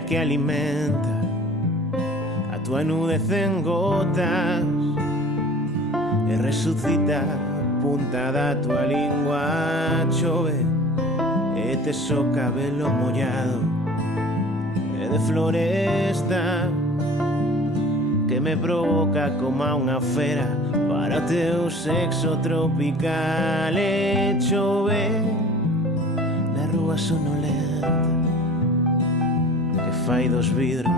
lluvia que alimenta a tua nudez en gotas e resucita a punta da tua lingua. Chove e tes o cabelo mollado e de floresta que me provoca como a unha fera para o teu sexo tropical. E chove na rúa sonolenta que fai dos vidros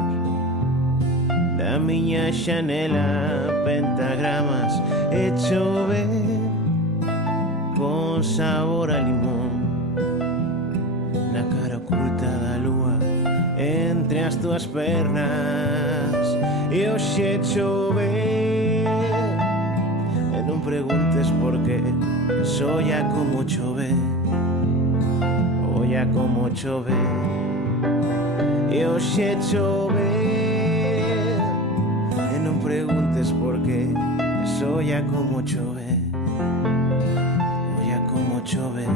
da miña xanela pentagramas. E chove con sabor a limón na cara oculta da lúa entre as túas pernas. E hoxe chove e non preguntes por qué, solla como chove, olla como chove. E hoxe chove e non preguntes por qué, solla como chove, olla como chove.